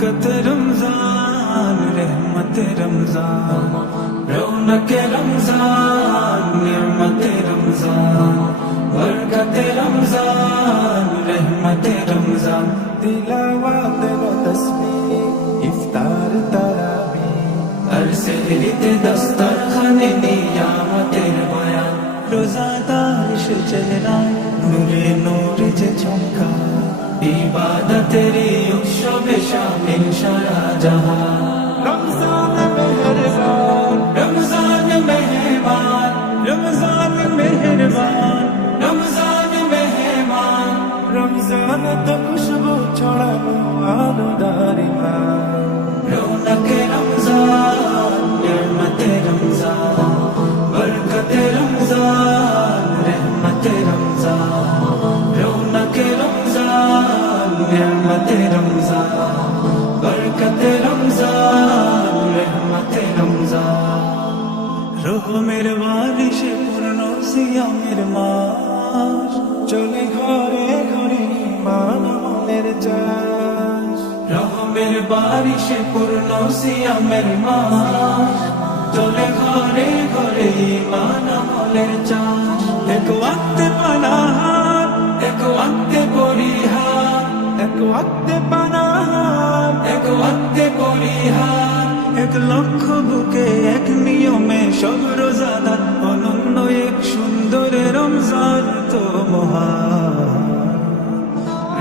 बरकत रमजान रहमत रमजान रौनक रमजान नियमत रमजान बरकत रमजान रहमत रमजान तिलावत व तस्बीह इफ्तार तरावीह हर सेहरिते दस्तरखाने नियामतेर बयान रोजादार से चेहरा नूरे नूर जे चमका इबादतेरी उत्सवे शामिल सारा जहां रमजान मेहरबान रमजान मेहमान रमजान मेहरबान रमजान मेहमान रमजान तो खुशबू छड़ानो आलूदारी रौनक रमजान नियमत रमजान बरकत रमजान रहमत रमजान रौनक रमजान नियमत रमजान बरकत रमजान रहमत रमजान রহমের বারিশে পূর্ণ সিয়ামের মাস চলে ঘরে ঘরে ঈমান আমলের চাষ রহমের বারিশে পূর্ণ সিয়ামের মাস চলে ঘরে ঘরে ঈমান আমলের চাষ এক ওয়াক্তে পানাহার এক ওয়াক্তে পরিহার এক ওয়াক্তে পানাহার এক ওয়াক্তে পরিহার এক লক্ষ বুকে এক নিয়মে সব রোজাদার অনন্য এক সুন্দর রমজান তো মহান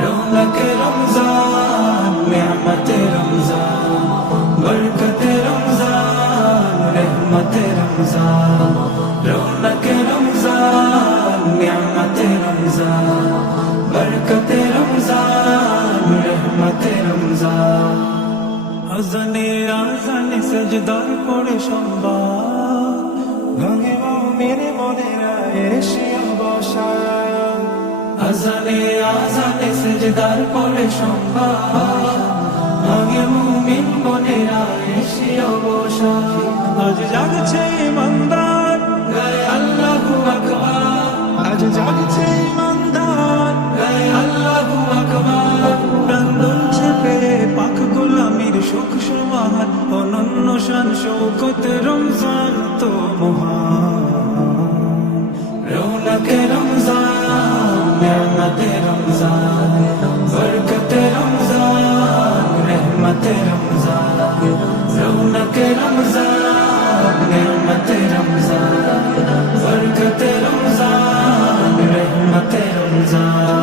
রৌনক রমজান নিয়ামত রমজান বরকত রমজান रहमत रमजान रौनक रमजान नियामत रमजान बरकत रमजान रहमत रमजान আজানে আজানে সজদার পড়ে সম্বাদ ভাঙে মুমিন মনেরা এসে অবসান আজানে আজানে সজদার পড়ে সম্বাদ ভাঙে মুমিন মনেরা এসে অবসান আজ জাগছে ইমানদার গায়ে আল্লাহু আকবার আজ জাগছে ইমানদার গায়ে আল্লাহু আকবার প্রাণ দুলছে পেয়ে পাক গোলামির সুখ সমাহার অনন্য শান শৌকত রমজান তো মহান রৌনক রমজান নিয়ামত রমজান বরকত রমজান रहमत रमजान रौनक रमजान नियामत रमजान बरकत रमजान रहमत रमजान